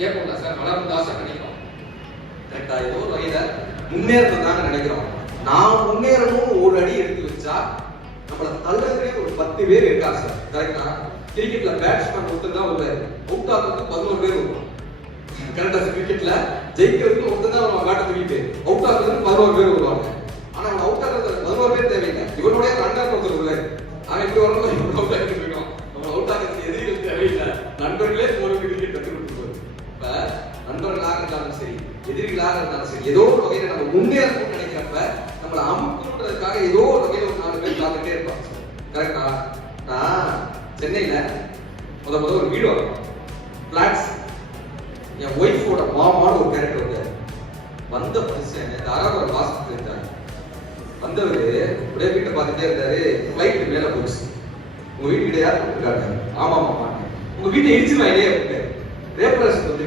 கேட்போம்ல sir வளர்ந்து தான் sir நினைக்கிறோம். கரெக்டா? ஏதோ ஒரு வகையில முன்னேறதுதாங்க நினைக்கிறோம். நான் முன்னேறணும் ஒரு அடி எடுத்து வச்சா நம்மள தள்ளவே ஒரு 10 பேர் இருக்காங்க சார். கரெக்டா? கிரிக்கெட்ல பேட்ஸ்மேன் ஒருத்தர் தான் வருவாரு, அவுட் ஆகிறதுக்கு 11 பேர் வருவாங்க. கரெக்டா? கிரிக்கெட்ல ஜெயிக்கிறதுக்கு ஒருத்தர் தான் அவன் பேட்டை தூக்கிட்டு அவுட் ஆகிறதுக்கு 11 பேர் வருவாங்க. ஆனா அவன் அவுட் ஆகிறது 11 பேர் தேவையில்லை. இவனுடைய ரன்னர் ஒருத்தர் உள்ளாரு, அவன் எப்படி வரணும் இவன் அவுட் ஆகிட்டு இருக்கோம். நம்ம அவுட் ஆகிறதுக்கு எதிரிகள் தேவையில்லை, நண்பர்களே போறது கிரிக்கெட் கற்றுக் கொடுத்துருவாரு. இப்ப நண்பர்களாக இருந்தாலும் சரி, எதிரிகளாக இருந்தாலும் சரி, ஏதோ ஒரு வகையில நம்ம முன்னேறணும்னு நினைக்கிறப்ப நம்மளை அமுக்கணுன்றதுக்காக ஏதோ ஒரு வகையில ஒரு 4 பேர் காத்துட்டே இருப்பாங்க. கரெக்டா? நான் சென்னையில முத ஒரு வீடு வரும், பிளாட்ஸ். என் ஒய்ஃபோட மாமான்னு ஒரு கேரக்டர் வந்தாரு. வந்த மனுஷன் தாராபுரம் வாசத்துக்கு இருந்தாரு. வந்தவரு அப்படியே வீட்டை பார்த்துட்டே இருந்தாரு. ஃபிளைட் மேல போச்சு. உங்க வீட்டு யார் போட்டுருக்காங்க? ஆமா மாமா. உங்க வீட்டை இடிச்சு நான் இல்லையே ரேப்ரஸ்